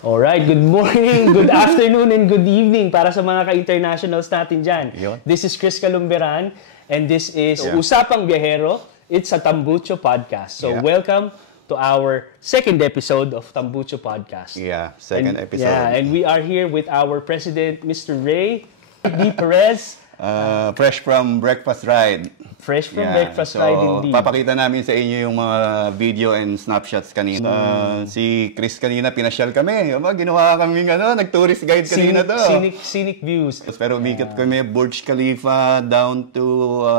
Alright, good morning, good afternoon, and good evening para sa mga ka-internationals natin dyan. This is Chris Calumberan, and this is Usapang Biyahero. It's a Tambucho podcast. So welcome to our second episode of Tambucho podcast. Second episode. And we are here with our president, Mr. Ray D. Perez. Fresh from breakfast ride. Fresh from breakfast ride indeed. Papakita namin sa inyo yung mga video and snapshots kanina. Si Chris kanina, pinasyal kami. Ginawa kami nag-tourist guide kanina to. Scenic views. Pero umikot kami, Burj Khalifa, down to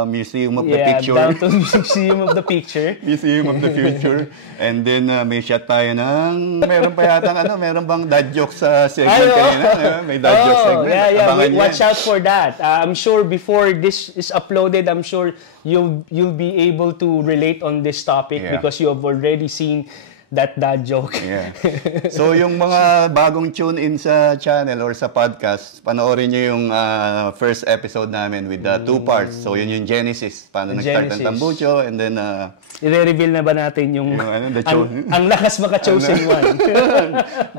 Museum of the Picture. Down to Museum of the Picture. Museum of the Future. And then may shot tayo ng, meron pa yata, meron bang dad jokes sa segment kanina? May dad jokes segment. Watch out for that. I'm sure before this is uploaded, I'm sure you'll be able to relate on this topic because you have already seen that dad joke. So yung mga bagong tune in sa channel or sa podcast, panoorin nyo yung first episode namin with two parts. So yun yung Genesis, paano nag-start ng Tambucho, and then i-reveal na ba natin yung ang lakas maka-chosen one.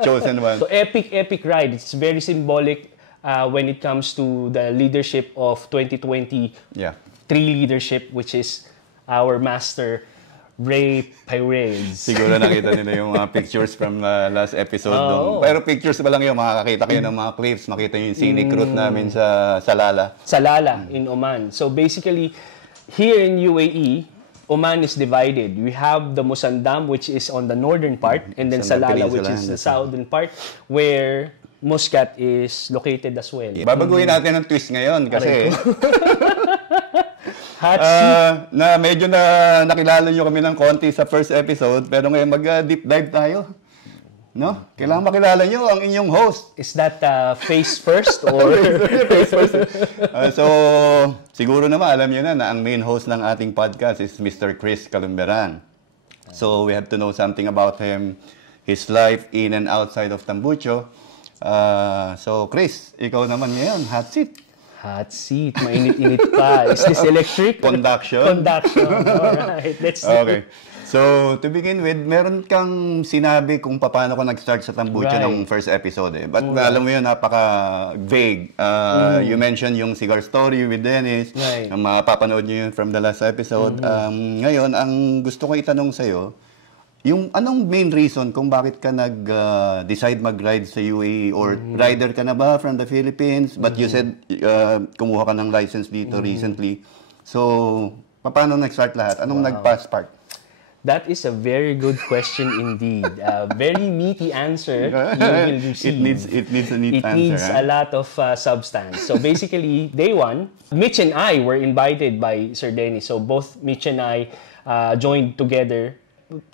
Chosen one. So epic ride. It's very symbolic when it comes to the leadership of 2020. Leadership, which is our master, Ray Perez. Siguro nakita nila yung mga pictures from last episode. Pero pictures ba lang yun, makakakita kayo ng mga clips, makita yung scenic route namin sa Salalah. Salalah, in Oman. So basically, here in UAE, Oman is divided. We have the Musandam, which is on the northern part, and then Salalah, which is the southern part, where Muscat is located as well. Babaguhin natin ang twist ngayon kasi na medyo nakilala nyo kami ng konti sa first episode, pero ngayon mag-deep dive tayo. No? Kailangan makilala nyo ang inyong host. Is that face first or face first? So, siguro naman alam nyo na ang main host ng ating podcast is Mr. Chris Calumberan. So, we have to know something about him, his life in and outside of Tambucho. So, Chris, ikaw naman ngayon, hot seat. Hot seat, mainit-init pa. Is this electric? Conduction. Alright, let's do it. So, to begin with, meron kang sinabi kung paano ka nag-start sa Tambucho ng first episode. But alam mo yun, napaka-vague. You mentioned yung cigar story with Dennis. Mapapanood nyo yun from the last episode. Ngayon, ang gusto ko itanong sa'yo, yung anong main reason kung bakit ka nag-decide mag-ride sa UAE, or rider ka na ba from the Philippines, but you said kumuha ka ng license dito recently. So, paano nag-start lahat? Anong nag-pass part? That is a very good question indeed. A very meaty answer you will receive. It needs a neat answer. It needs a lot of substance. So basically, day one, Mitch and I were invited by Sir Dennis. So both Mitch and I joined together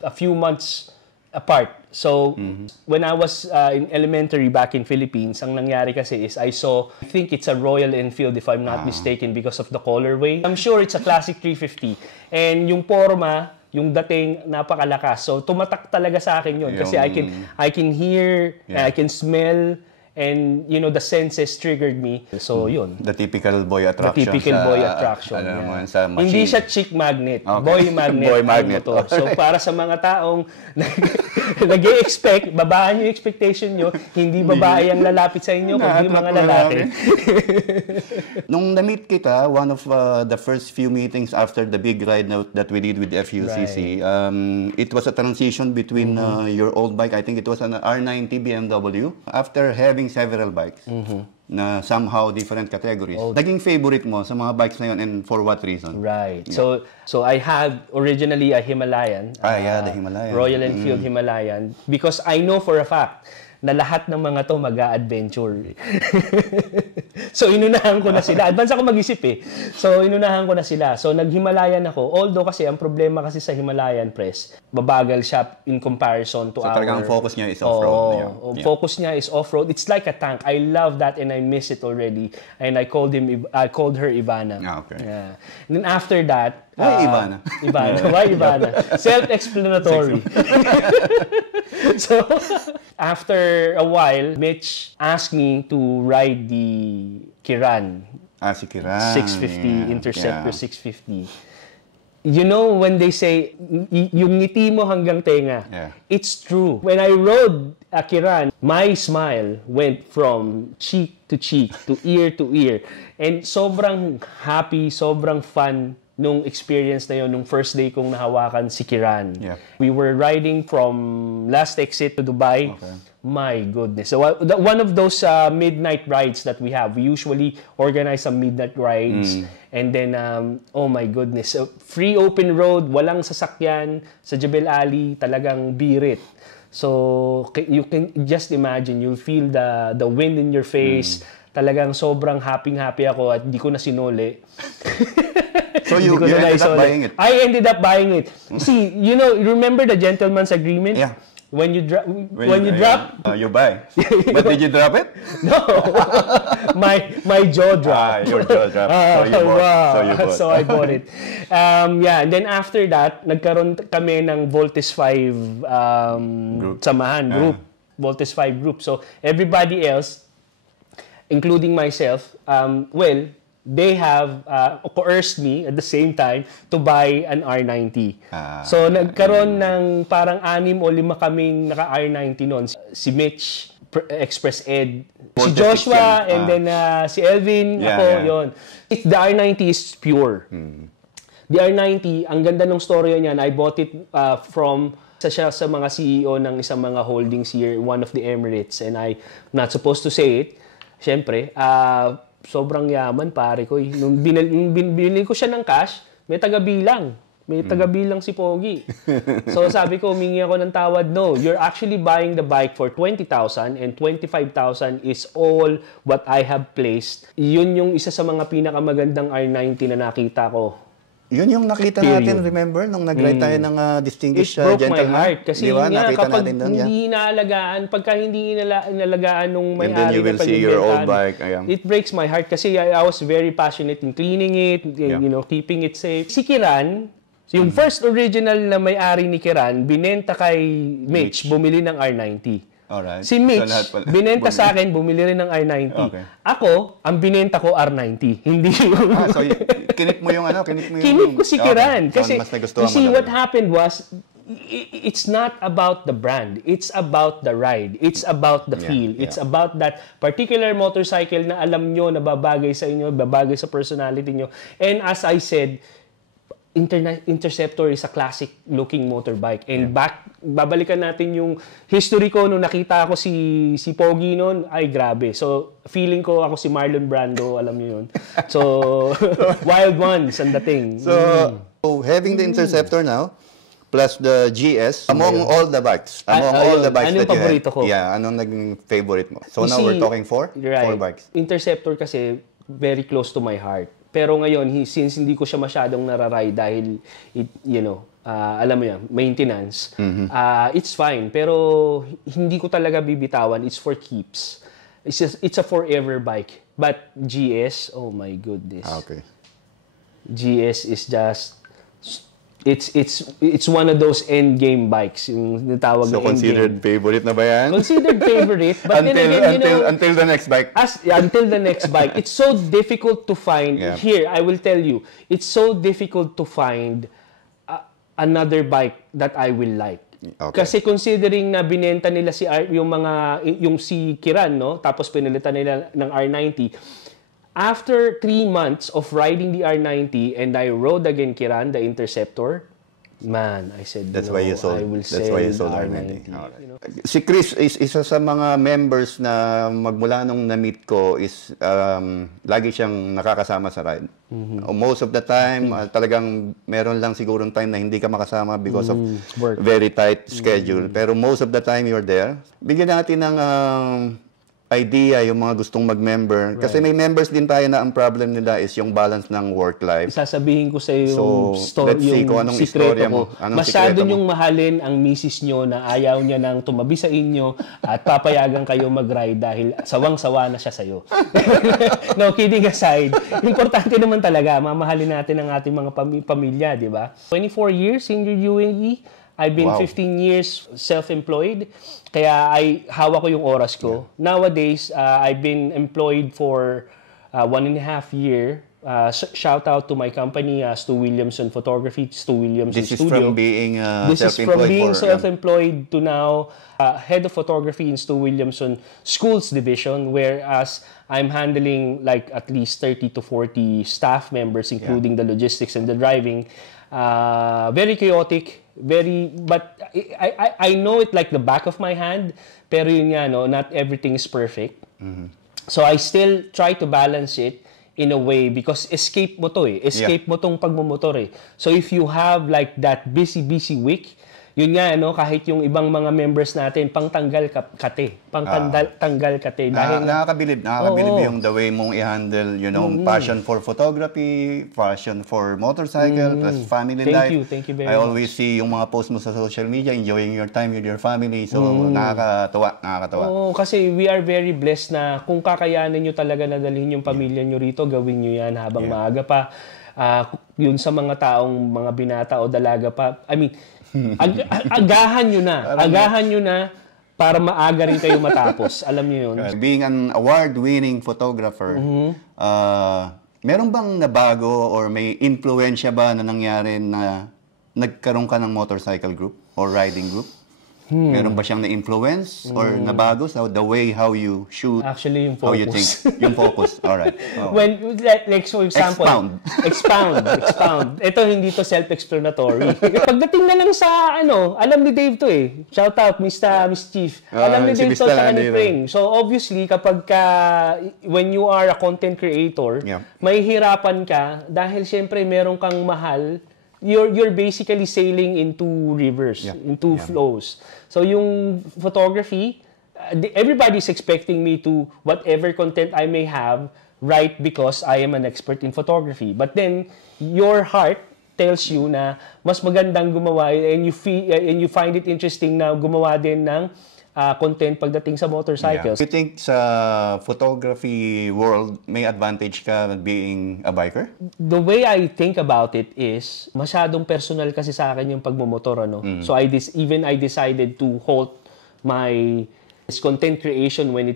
a few months apart. So, when I was in elementary back in Philippines, ang nangyari kasi is I think it's a Royal Enfield if I'm not mistaken because of the colorway. I'm sure it's a classic 350. And yung forma, yung dating napakalakas. So, tumatak talaga sa akin yun. Kasi I can hear, I can smell, and, you know, the senses triggered me. So, yun. The typical boy attraction. The typical boy attraction. Sa machine. Hindi siya chick magnet. Boy magnet. Boy magnet. So, para sa mga taong nag-i-expect, babaan yung expectation nyo, hindi babae ang lalapit sa inyo, kundi mga lalaki. Nung na-meet kita, one of the first few meetings after the big ride that we did with FUCC, it was a transition between your old bike, I think it was an R90 BMW. After having several bikes na somehow different categories, naging favorite mo sa mga bikes na yun, and for what reason? Right. So I had originally a Himalayan. The Himalayan. Royal Enfield Himalayan, because I know for a fact na lahat ng mga to mag-a-adventure. So, inunahan ko na sila. Advance ako mag-isip eh. So, inunahan ko na sila. So, nag-Himalayan ako. Although kasi, ang problema kasi sa Himalayan press, babagal siya in comparison to our... So, talagang focus niya is off-road. Focus niya is off-road. It's like a tank. I love that and I miss it already. And I called her Ivana. Okay. Yeah. And then after that... Why Ivana? Why Ivana? Self-explanatory. So, after a while, Mitch asked me to ride the Kiran. Si Kiran. 650, Interceptor 650. You know when they say, yung ngiti mo hanggang tenga, Yeah. it's true. When I rode Kiran, my smile went from cheek to ear to ear. And sobrang happy, sobrang fun nung experience na yun, nung first day kong nahawakan si Kiran. Yeah. We were riding from last exit to Dubai. Okay. My goodness. So, one of those midnight rides that we have, we usually organize some midnight rides. And then, oh my goodness. Free open road, walang sasakyan sa Jebel Ali, talagang birit. So, you can just imagine, you'll feel the wind in your face. Talagang sobrang happy ako at di ko na sinuli. So you ended up buying it? I ended up buying it. See, remember the gentleman's agreement? Yeah. When you drop, you buy. But did you drop it? No, my jaw dropped. Your jaw dropped. So I bought it. Yeah, and then after that, nagkaroon kami ng Voltes 5 samahan group, Voltes 5 group. So everybody else, including myself, they have coerced me at the same time to buy an R90. So nagkaroon ng parang 6 o 5 kaming naka-R90 noon. Si Mitch, Express Ed, si Joshua, and then si Elvin, yon. The R90 is pure. The R90, ang ganda ng storya niyan, I bought it from siya sa mga CEO ng isang mga holdings here, one of the Emirates, and I'm not supposed to say it. Siyempre, sobrang yaman pare ko. Nung binili ko siya ng cash, may taga-bilang. May taga-bilang si Pogi. So sabi ko, humingi ako ng tawad. No, you're actually buying the bike for 20,000 and 25,000 is all what I have placed. Yun yung isa sa mga pinakamagandang R90 na nakita ko. Yun yung nakita natin, remember, nung nag-ride tayo ng distinguished gentleman. It broke gentleman. my heart. Kasi diba? nga, kapag natin hindi inaalagaan, pagka hindi inalagaan nung may-ari, and then you will see your old bike. It breaks my heart kasi I was very passionate in cleaning it, keeping it safe. Si Kiran, yung first original na may-ari ni Kiran, binenta kay Mitch, bumili ng R90. Alright. Si Mitch, binenta sa akin, bumili rin ng R90. Okay. Ako, ang binenta ko R90. Hindi yung... so kinip mo yung Kinip ko si Kiran. Okay. Kasi, mas nagustuhan you see, mo what happened was, it's not about the brand. It's about the ride. It's about the feel. It's about that particular motorcycle na alam nyo na babagay sa inyo, babagay sa personality nyo. And as I said, Interceptor is a classic looking motorbike. And babalikan natin yung history ko nung nakita ko si Pogi noon, ay grabe. So, feeling ko ako si Marlon Brando, alam niyo yun. So, Wild Ones ang dating. So, having the Interceptor now, plus the GS, among all the bikes, all the bikes that you paborito ko? Yeah, anong naging favorite mo? So now we're talking 4 bikes. Interceptor kasi very close to my heart. Pero ngayon, since hindi ko siya masyadong nararide dahil, alam mo yan, maintenance, it's fine. Pero hindi ko talaga bibitawan. It's for keeps. It's a forever bike. But GS, oh my goodness. Okay. GS is just, it's one of those end game bikes, yung natawag na end game. So considered favorite na ba yan? Considered favorite, but then again, until the next bike. Until the next bike, it's so difficult to find. Here, I will tell you, it's so difficult to find another bike that I will like. Okay. Kasi considering na binenta nila yung si Kiran, no, tapos pinalitan nila ng R90. After 3 months of riding the R90 and I rode again Kiran, the Interceptor, man, I said, that's why you sold, I will that's why you sold R90. Right. Si Chris is isa sa mga members na magmula nung na-meet ko is lagi siyang nakakasama sa ride. Most of the time, talagang meron lang sigurong time na hindi ka makasama because of work. Very tight schedule. Pero most of the time, you're there. Bigyan natin ng idea yung mga gustong mag-member. Kasi may members din tayo na ang problem nila is yung balance ng work-life. Sasabihin ko sa yung let's see kung anong istorya mo. Masyado niyong mahalin ang misis nyo na ayaw niya nang tumabi sa inyo at papayagan kayo mag-ride dahil sawang-sawa na siya sa'yo. No, kidding aside, importante naman talaga, mamahalin natin ang ating mga pamilya, di ba? 24 years in your UAE. I've been 15 years self-employed, kaya hawak ko yung oras ko. Nowadays, I've been employed for 1.5 years Shout out to my company, Stu Williamson Photography, Stu Williamson This is Studio. from being This is from self-employed being for- self-employed to now head of photography in Stu Williamson Schools Division, whereas I'm handling like at least 30 to 40 staff members, including the logistics and the driving. Very chaotic, but I know it like the back of my hand, pero yun nga, no, not everything is perfect. So I still try to balance it in a way because escape mo to eh. Escape mo tong pagmumotor eh. So if you have like that busy week, yun nga, no, kahit yung ibang mga members natin, pangtanggal kate. Pangtanggal kate. Dahil Nakakabilib yung the way mong i-handle, you know, passion for photography, passion for motorcycle, plus family life. Thank you very I much. always see yung mga post mo sa social media, enjoying your time with your family. So, nakakatawa. Oo, kasi we are very blessed na kung kakayanin nyo talaga na dalhin yung pamilya nyo rito, gawin nyo yan habang maaga pa. Yun sa mga taong mga binata o dalaga pa. I mean, agahan nyo na para maaga rin kayo matapos. Alam nyo yun. Being an award-winning photographer, meron bang nabago or may influensya ba na nangyari na nagkaroon ka ng motorcycle group or riding group? Meron ba siyang na-influence or nabago sa the way how you shoot? Actually, yung how you think? focus. Yung focus. Alright. When, like for example, expound. Ito hindi to self-explanatory. Pagdating na lang sa alam ni Dave to eh. Shout out Miss Chief. Alam ni si Dave Mr. to sa Andy, Pring. So obviously kapag when you are a content creator, may hirapan ka dahil syempre meron kang mahal. You're basically sailing into rivers, into flows. So yung photography, everybody's expecting me to whatever content I may have write because I am an expert in photography. But then your heart tells you na mas magandang gumawa and you find it interesting na gumawa din ng content pagdating sa motorcycles. Do you think sa photography world may advantage ka being a biker? The way I think about it is masyadong personal kasi sa akin yung pagmomotor So I decided to halt my content creation when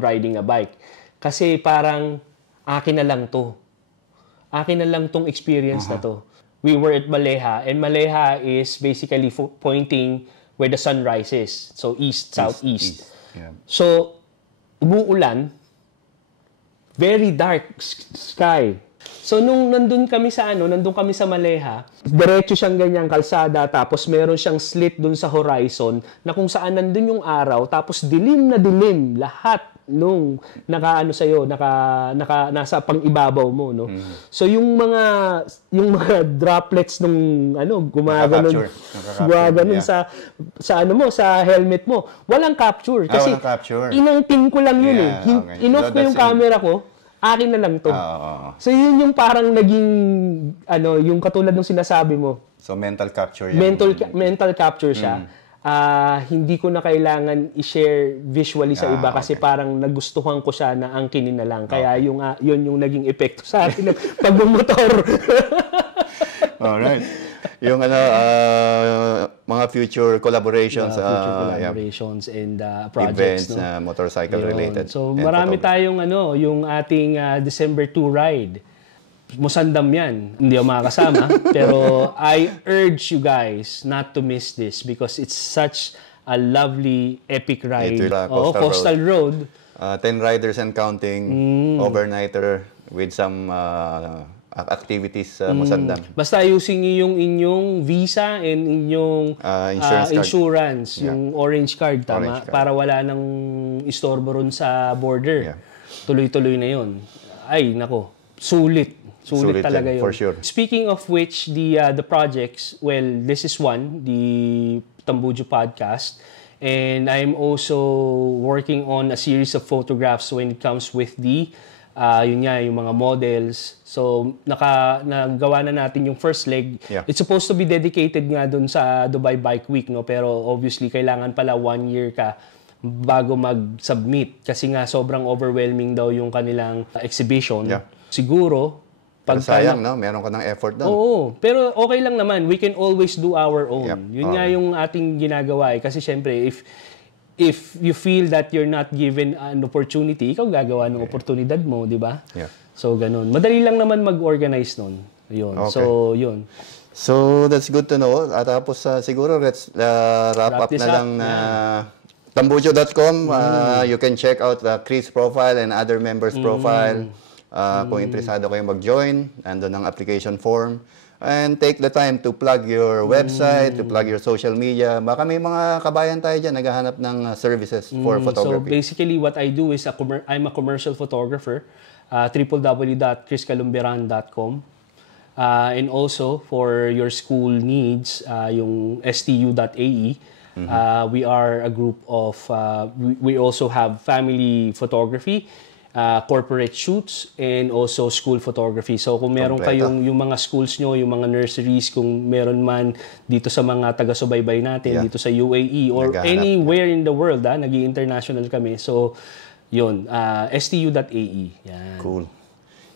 riding a bike. Kasi parang akin na lang to. Akin na lang tong experience na to. We were at Maleha and Maleha is basically pointing where the sun rises. So east, southeast. Yeah. So umuulan, very dark sky. So nung nandun kami sa Maleha, diretso siyang ganyang kalsada tapos meron siyang slit dun sa horizon na kung saan nandun yung araw tapos dilim na dilim lahat nung nasa pang-ibabaw mo, no. So yung mga droplets nung gumaganon sa helmet mo, walang capture kasi walang capture. inangtin ko lang yun Okay. Inoff ko yung camera ko, akin na lang to. So yun yung parang naging yung katulad ng sinasabi mo. So mental capture yan. Mental capture siya. Hindi ko na kailangan i-share visually sa iba kasi parang nagustuhan ko siya na angkinin na lang. Kaya yun yung naging epekto sa akin ng pagmumotor. Alright. Yung mga future collaborations, and projects, events, motorcycle related. So marami tayong yung ating December 2 ride. Musandam yan. Hindi ako makakasama. Pero I urge you guys not to miss this because it's such a lovely, epic ride. Coastal Road. 10 riders and counting, overnighter with some activities sa Musandam. Basta ayusin niyo yung inyong visa and inyong insurance, yung orange card, tama? Para wala nang istorbo ron sa border. Tuloy-tuloy na yun. Ay, nako. Sulit talaga yun. For sure. Speaking of which, the projects, well, this is one, the Tambujo podcast. And I'm also working on a series of photographs when it comes with yung mga models. So, nagawa na natin yung first leg. It's supposed to be dedicated nga dun sa Dubai Bike Week, no? Pero obviously, kailangan pala 1 year ka bago mag-submit. Kasi nga, sobrang overwhelming daw yung kanilang exhibition. Siguro, sayang, no? Meron ka ng effort doon. Oo. Pero okay lang naman. We can always do our own. Yun nga yung ating ginagawa eh. Kasi syempre, if you feel that you're not given an opportunity, ikaw gagawa ng oportunidad mo, di ba? So, ganun. Madali lang naman mag-organize nun. Yun. Okay. So, yun. So, that's good to know. At tapos siguro let's wrap up this na up. lang na tambucho.com. You can check out Chris profile and other members profile. Kung interesado kayong mag-join, andun ang application form. And take the time to plug your website, to plug your social media. Baka may mga kabayan tayo dyan naghahanap ng services for So, photography. basically, what I do is I'm a commercial photographer. www.chriscalumberan.com. And also, for your school needs, yung stu.ae, we are a group of, we also have family photography, corporate shoots, and also school photography. So kung meron kayong yung mga schools nyo, yung mga nurseries, kung meron man dito sa mga taga-subaybay natin, dito sa UAE, or anywhere in the world, nag-i-international kami. So, yun, stu.ae. Yan. Cool.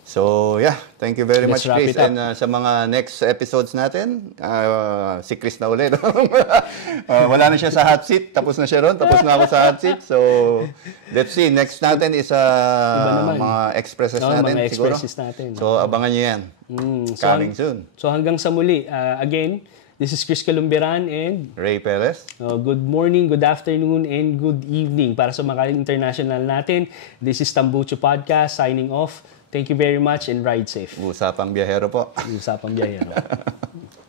So, yeah. Thank you very much, Let's wrap Chris. it up. And sa mga next episodes natin, si Chris na ulit. Wala na siya sa hot seat. Tapos na siya ron. Tapos na ako sa hot seat. So, let's see. Next natin is mga expresses natin. Mga siguro. expresses natin. So, abangan nyo yan. Coming soon. So, hanggang sa muli. Again, this is Chris Calumberan and Ray Perez. good morning, good afternoon, and good evening. Para sa mga international natin, this is Tambucho Podcast signing off. Thank you very much and ride safe. Usapang biyahero po. Usapang biyahero.